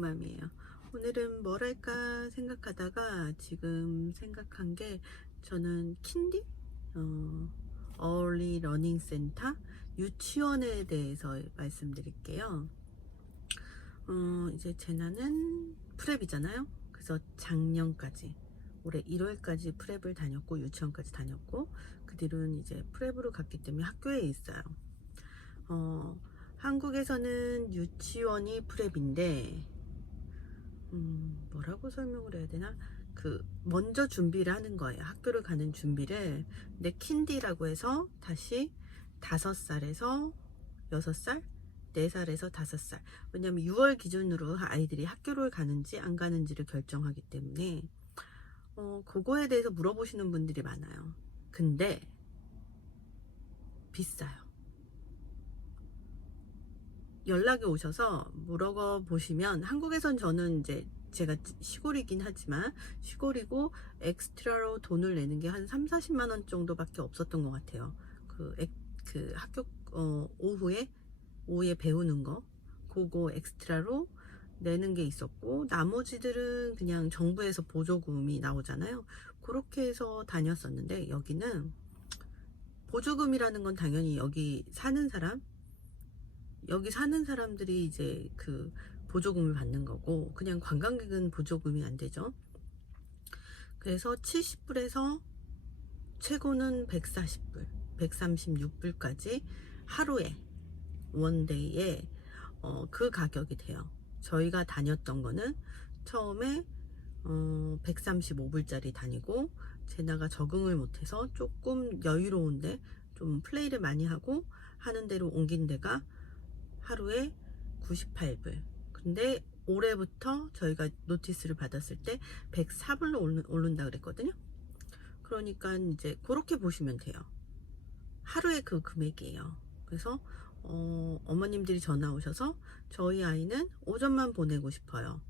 맘이에요. 오늘은 뭘 할까 생각하다가 지금 생각한 게 저는 킨디? 어, Early Learning Center? 유치원에 대해서 말씀드릴게요. 어, 이제 제나는 프랩이잖아요. 그래서 작년까지 올해 1월까지 프랩을 다녔고 유치원까지 다녔고 그 뒤로는 이제 프랩으로 갔기 때문에 학교에 있어요. 어, 한국에서는 유치원이 프랩인데 음, 뭐라고 설명을 해야 되나? 그 먼저 준비를 하는 거예요. 학교를 가는 준비를. 근데 킨디라고 해서 다시 다섯 살에서 여섯 살, 네 살에서 다섯 살. 왜냐면 6월 기준으로 아이들이 학교를 가는지 안 가는지를 결정하기 때문에 어, 그거에 대해서 물어보시는 분들이 많아요. 근데 비싸요. 연락이 오셔서 물어보시면 한국에선 저는 이제 제가 시골이긴 하지만 시골이고 엑스트라로 돈을 내는 게 한 3, 40만 원 정도밖에 없었던 것 같아요. 그, 엑, 그 학교 어, 오후에 오후에 배우는 거 그거 엑스트라로 내는 게 있었고 나머지들은 그냥 정부에서 보조금이 나오잖아요. 그렇게 해서 다녔었는데 여기는 보조금이라는 건 당연히 여기 사는 사람 여기 사는 사람들이 이제 그 보조금을 받는 거고 그냥 관광객은 보조금이 안 되죠. 그래서 70불에서 최고는 140불, 136불까지 하루에 원데이에 어, 그 가격이 돼요. 저희가 다녔던 거는 처음에 어, 135불짜리 다니고 제나가 적응을 못해서 조금 여유로운데 좀 플레이를 많이 하고 하는 대로 옮긴 데가 하루에 98불. 근데 올해부터 저희가 노티스를 받았을 때 104불로 오른, 오른다 그랬거든요. 그러니까 이제 그렇게 보시면 돼요. 하루에 그 금액이에요. 그래서 어, 어머님들이 전화 오셔서 저희 아이는 오전만 보내고 싶어요.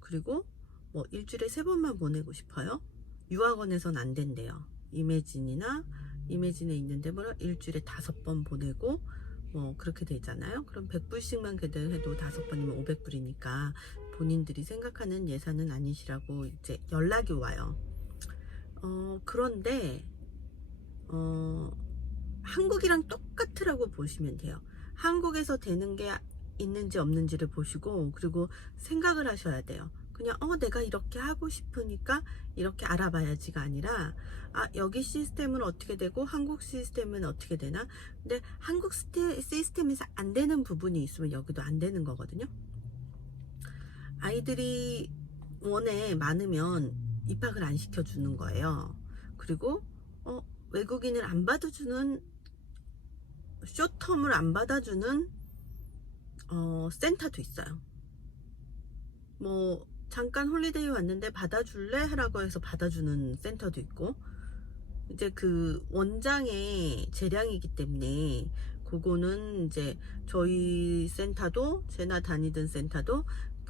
그리고 뭐 일주일에 세 번만 보내고 싶어요. 유학원에선 안 된대요. 이매진이나 이매진에 있는데 뭐 일주일에 다섯 번 보내고 뭐 그렇게 되잖아요. 그럼 100불씩만 계산해도 다섯 번이면 500불이니까 본인들이 생각하는 예산은 아니시라고 이제 연락이 와요. 어, 그런데 어, 한국이랑 똑같으라고 보시면 돼요. 한국에서 되는 게 있는지 없는지를 보시고 그리고 생각을 하셔야 돼요. 그냥 어 내가 이렇게 하고 싶으니까 이렇게 알아봐야지가 아니라 아 여기 시스템은 어떻게 되고 한국 시스템은 어떻게 되나? 근데 한국 시스템, 시스템에서 안 되는 부분이 있으면 여기도 안 되는 거거든요. 아이들이 원에 많으면 입학을 안 시켜주는 거예요. 그리고 어 외국인을 안 받아주는 쇼텀을 안 받아주는 어, 센터도 있어요. 뭐 잠깐 홀리데이 왔는데 받아줄래? 하라고 해서 받아주는 센터도 있고 이제 그 원장의 재량이기 때문에 그거는 이제 저희 센터도 제나 다니던 센터도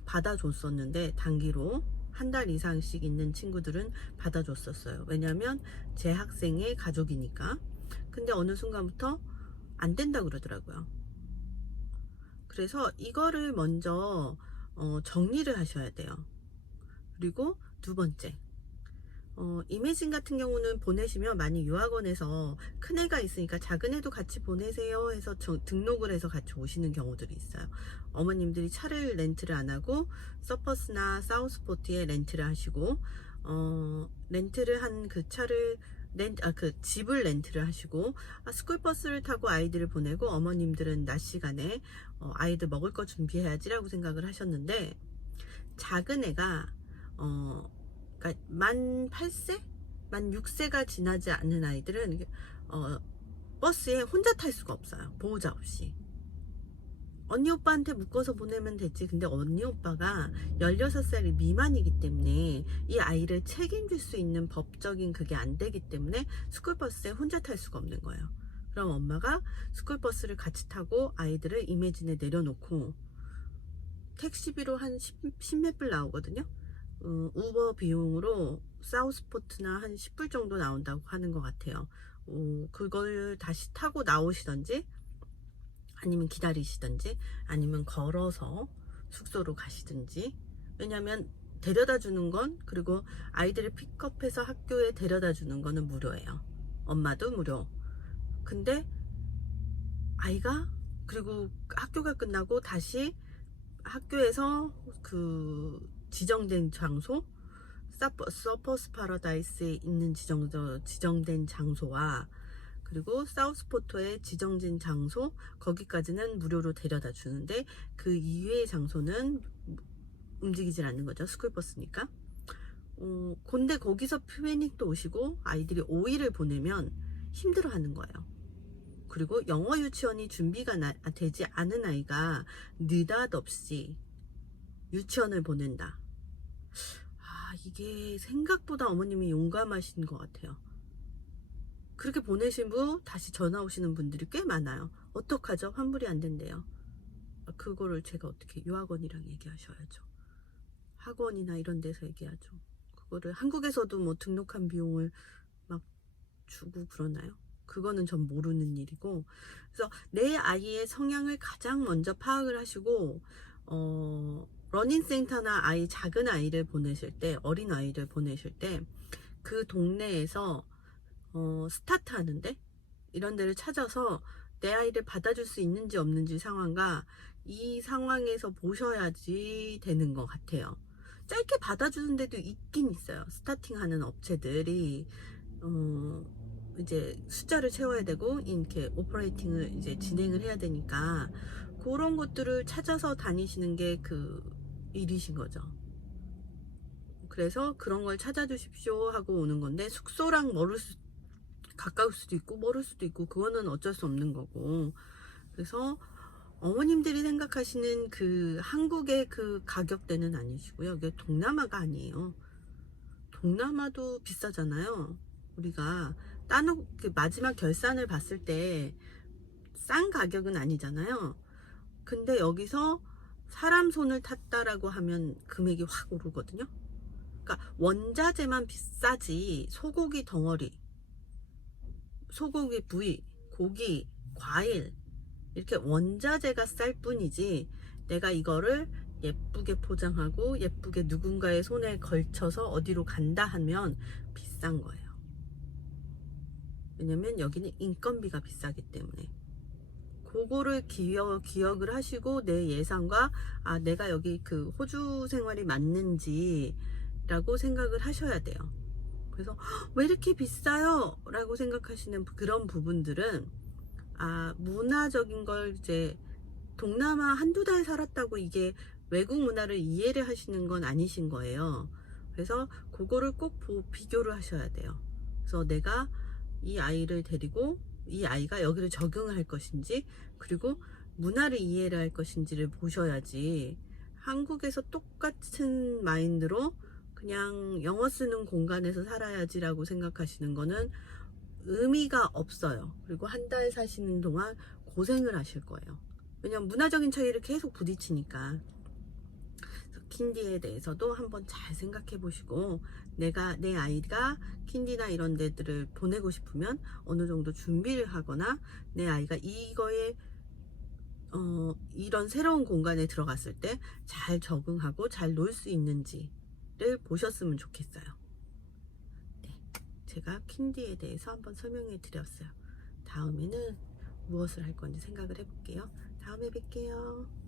받아줬었는데 단기로 한 달 이상씩 있는 친구들은 받아줬었어요. 왜냐면 제 학생의 가족이니까. 근데 어느 순간부터 안 된다 그러더라고요. 그래서 이거를 먼저 어, 정리를 하셔야 돼요. 그리고 두 번째, 어, 이매진 같은 경우는 보내시면 많이 유학원에서 큰 애가 있으니까 작은 애도 같이 보내세요 해서 저, 등록을 해서 같이 오시는 경우들이 있어요. 어머님들이 차를 렌트를 안 하고 서퍼스나 사우스포트에 렌트를 하시고 어, 렌트를 한 그 차를 렌트, 아, 그 집을 렌트를 하시고 아, 스쿨버스를 타고 아이들을 보내고 어머님들은 낮 시간에 어, 아이들 먹을 거 준비해야지라고 생각을 하셨는데 작은 애가 어, 그러니까 만 8세? 만 6세가 지나지 않는 아이들은 어, 버스에 혼자 탈 수가 없어요. 보호자 없이. 언니 오빠한테 묶어서 보내면 되지. 근데 언니 오빠가 16살 미만이기 때문에 이 아이를 책임질 수 있는 법적인 그게 안 되기 때문에 스쿨버스에 혼자 탈 수가 없는 거예요. 그럼 엄마가 스쿨버스를 같이 타고 아이들을 이매진에 내려놓고 택시비로 한 10, 몇 불 나오거든요. 어, 우버 비용으로 사우스포트나 한 10불 정도 나온다고 하는 것 같아요. 어, 그걸 다시 타고 나오시던지 아니면 기다리시던지 아니면 걸어서 숙소로 가시든지 왜냐면 데려다 주는 건 그리고 아이들을 픽업해서 학교에 데려다 주는 거는 무료예요. 엄마도 무료. 근데 아이가 그리고 학교가 끝나고 다시 학교에서 그 지정된 장소 서퍼, 서퍼스 파라다이스에 있는 지정, 지정된 장소와 그리고 사우스포토의 지정된 장소 거기까지는 무료로 데려다 주는데 그 이외의 장소는 움직이질 않는 거죠 스쿨버스니까. 어, 근데 거기서 피니닉도 오시고 아이들이 5일을 보내면 힘들어하는 거예요. 그리고 영어 유치원이 준비가 나- 되지 않은 아이가 느닷없이 유치원을 보낸다. 아 이게 생각보다 어머님이 용감하신 것 같아요 그렇게 보내신 분 다시 전화 오시는 분들이 꽤 많아요. 어떡하죠? 환불이 안 된대요. 아, 그거를 제가 어떻게 유학원이랑 얘기하셔야죠. 학원이나 이런 데서 얘기하죠. 그거를 한국에서도 뭐 등록한 비용을 막 주고 그러나요? 그거는 전 모르는 일이고 그래서 내 아이의 성향을 가장 먼저 파악을 하시고 어 러닝 센터나 아이 작은 아이를 보내실 때 어린 아이를 보내실 때 그 동네에서 어, 스타트 하는데 이런 데를 찾아서 내 아이를 받아줄 수 있는지 없는지 상황과 이 상황에서 보셔야지 되는 것 같아요. 짧게 받아주는 데도 있긴 있어요. 스타팅 하는 업체들이, 어, 이제 숫자를 채워야 되고, 이렇게 오퍼레이팅을 이제 진행을 해야 되니까, 그런 것들을 찾아서 다니시는 게 그 일이신 거죠. 그래서 그런 걸 찾아주십시오 하고 오는 건데, 숙소랑 멀을 수 가까울 수도 있고 멀을 수도 있고 그거는 어쩔 수 없는 거고. 그래서 어머님들이 생각하시는 그 한국의 그 가격대는 아니시고요. 이게 동남아가 아니에요. 동남아도 비싸잖아요. 우리가 따놓 그 마지막 결산을 봤을 때 싼 가격은 아니잖아요. 근데 여기서 사람 손을 탔다라고 하면 금액이 확 오르거든요. 그러니까 원자재만 비싸지 소고기 덩어리 소고기 부위, 고기, 과일 이렇게 원자재가 쌀 뿐이지 내가 이거를 예쁘게 포장하고 예쁘게 누군가의 손에 걸쳐서 어디로 간다 하면 비싼 거예요. 왜냐면 여기는 인건비가 비싸기 때문에 그거를 기억, 기억을 하시고 내 예상과 아 내가 여기 그 호주 생활이 맞는지 라고 생각을 하셔야 돼요. 그래서 왜 이렇게 비싸요? 라고 생각하시는 그런 부분들은 아 문화적인 걸 이제 동남아 한두 달 살았다고 이게 외국 문화를 이해를 하시는 건 아니신 거예요. 그래서 그거를 꼭 보- 비교를 하셔야 돼요. 그래서 내가 이 아이를 데리고 이 아이가 여기를 적응을 할 것인지 그리고 문화를 이해를 할 것인지를 보셔야지 한국에서 똑같은 마인드로 그냥 영어 쓰는 공간에서 살아야지라고 생각하시는 거는 의미가 없어요. 그리고 한 달 사시는 동안 고생을 하실 거예요. 왜냐면 문화적인 차이를 계속 부딪히니까. 킨디에 대해서도 한번 잘 생각해 보시고 내가 내 아이가 킨디나 이런 데들을 보내고 싶으면 어느 정도 준비를 하거나 내 아이가 이거에 어, 이런 새로운 공간에 들어갔을 때 잘 적응하고 잘 놀 수 있는지 를 보셨으면 좋겠어요. 네, 제가 킨디에 대해서 한번 설명해 드렸어요. 다음에는 무엇을 할 건지 생각을 해볼게요. 다음에 뵐게요.